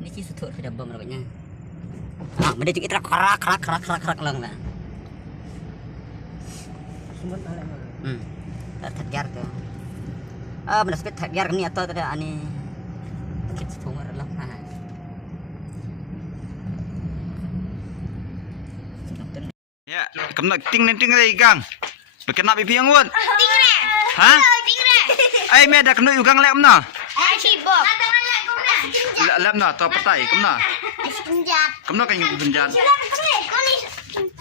Ini sih sudah bom rupanya. Ah, benda cik itra kerak lang lah. Semut ala. Terjar tuh. Ah, benda sepet terjar ni atau tidak ani. Kita tunggu lah. Ya, kamu nak ting lagi gang. Berkenap pipi yang won. Ting re. Ha? Ting re. Ai me dah kena ugang lek mna. Ai sibuk. Lek mna to petai kemna. Penjat. Kemna kan yung penjat.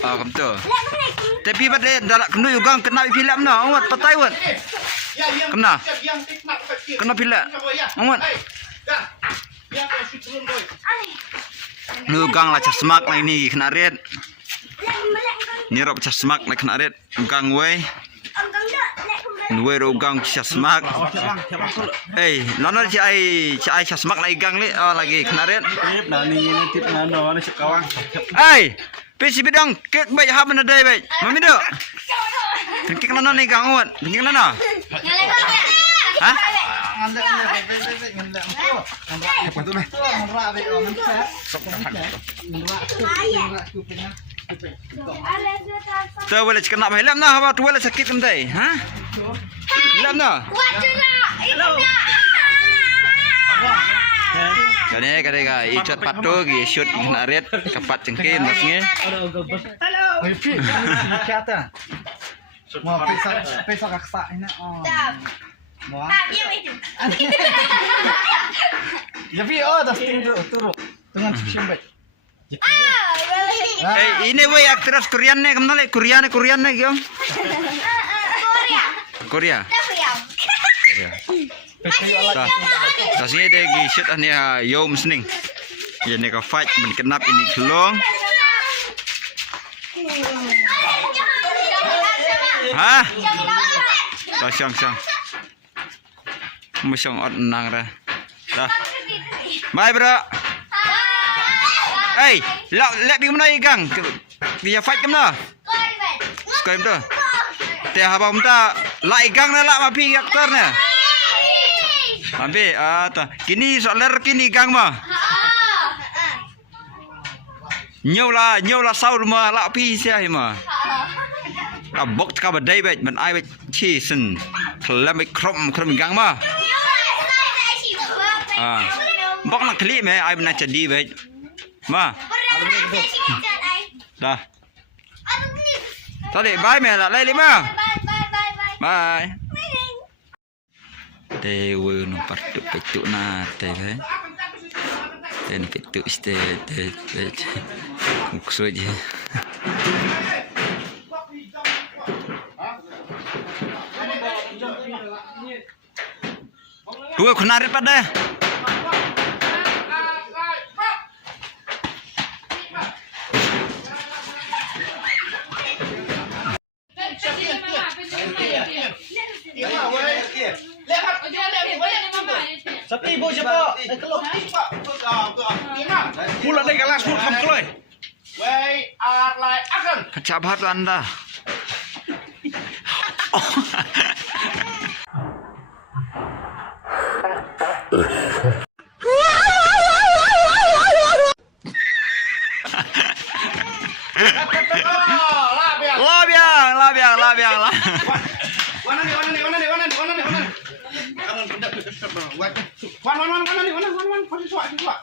Ah, kamu tu. Lek mana? Tapi pada dah kena ugang kena pipi lek mna. Awat petai won. Kemna? Kena pila. Awat. Ugang lah semak lah ini kena red. Ni rok pecah semak nak kena red ugang we. We ugang pecah semak. Nona cai pecah semak lagi gang ni lagi kena red. Pesi bidang kek baik ha benda dai baik. Mami dok. Kek nona ni gang awat. Kek nona. Ha? Tu boleh kena baik lam nah apa tu boleh sakit kemdai. Ha? Lam nah. Kani kadai icat patu gi shoot kena red kapat cengkin masnya. Hello. Oi pi. Kata. Mau pesa kaksa ini. Oh. Mau. Ya pi dah sting turun. Dengan simbet. Ini we aktris Korean ne kemana le Korea ne giom. Korea. Tasnya dia gi shoot ni yo mesning. Ini ka fight men kenap ini kelong. Ha? Syang. Musyang ot nang dah. Dah. Bye bro. Hey, let bi mana igang? Dia fight kemana? Skoi tu. Teh apa minta la igang na la mapi aktor na. Mapi ta. Kini soaler kini igang mah. Nhiều là sau mà la pi sia mà. Ka bok ka badai bet men ai bet chi sen. Klam krom igang mah. Bok nak kli me ai bena jadi bet. Ma. Dah. Tadi bye me lah lai lima. Bye. Dewa no partuk petuk na teh. Dan petuk ste muksud je. Dua kunarit pada. Sapi ibu siapa? Pula dek kelas pun kamu keluar. Kecabat anda. Labiang. Mana nih? Wan.